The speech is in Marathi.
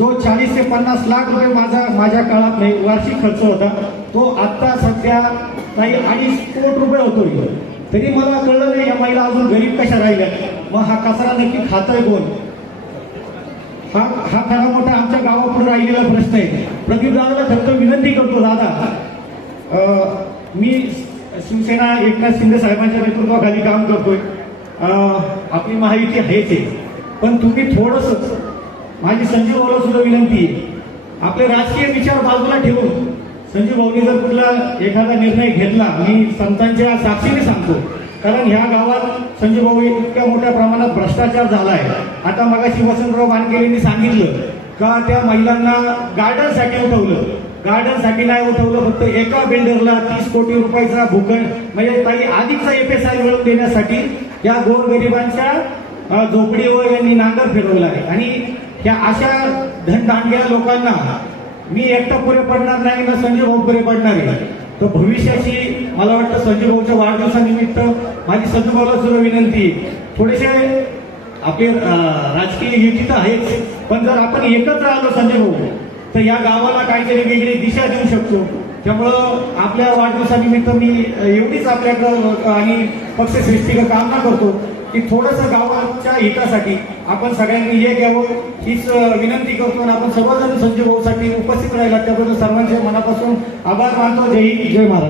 जो 40 ते 50 लाख रुपये माझ्या काळात नाही वार्षिक खर्च होता, तो आता सध्या काही 2.5 कोटी रुपये होतोय. तरी मला कळलं नाही या महिला अजून गरीब कशा राहिल्या. मग हा कचरा नक्की खातोय कोण? हा खरा मोठा आमच्या गावापुढे राहिलेला प्रश्न आहे. प्रदीप दादाला फक्त विनंती करतो, दादा मी शिवसेना एकनाथ शिंदे साहेबांच्या नेतृत्वाखाली काम करतोय, आपली माहिती आहेच आहे, पण तुम्ही थोडंसं माझी संजीव भाऊला सुद्धा विनंती आहे, आपले राजकीय विचार बाजूला ठेवून संजीव भाऊनी जर कुठला एखादा निर्णय घेतला, मी संतांच्या साक्षीने सांगतो, कारण ह्या गावात संजीव भाऊ इतक्या मोठ्या प्रमाणात भ्रष्टाचार झाला आहे. आता मगाशी वसंतराव वानखेडेंनी सांगितलं का त्या महिलांना गार्डनसाठी उठवलं, गार्डनसाठी नाही उठवलं, फक्त एका बिल्डरला 30 कोटी रुपयाचा भूखंड म्हणजे काही अधिकचा FSI मिळवून देण्यासाठी या गोरगरिबांच्या झोपडीवर यांनी नांगर फिरवला आहे. आणि त्या अशा धनदांडग्या लोकांना मी एकटा पुरे पडणार नाही ना संजय भाऊ पुरे पडणार आहे. तर भविष्याची मला वाटतं संजय भाऊच्या वाढदिवसानिमित्त माझी संजय भाऊला सुद्धा विनंती, थोडेसे आपले राजकीय युती तर आहेच, पण जर आपण एकत्र आलो संजय भाऊ तर या गावाला काहीतरी वेगळी दिशा देऊ शकतो. त्यामुळं आपल्या वाढदिवसानिमित्त मी एवढीच आपल्याकडं आणि पक्षश्रेष्ठीकडे कामना करतो की थोडंसं गावाच्या हितासाठी आपण सगळ्यांनी एक यावं हीच विनंती करतो. आणि आपण सर्वजण संजय भाऊसाठी उपस्थित राहिला त्याबद्दल सर्वांचे मनापासून आभार मानतो. जय हिंद, जय महाराज.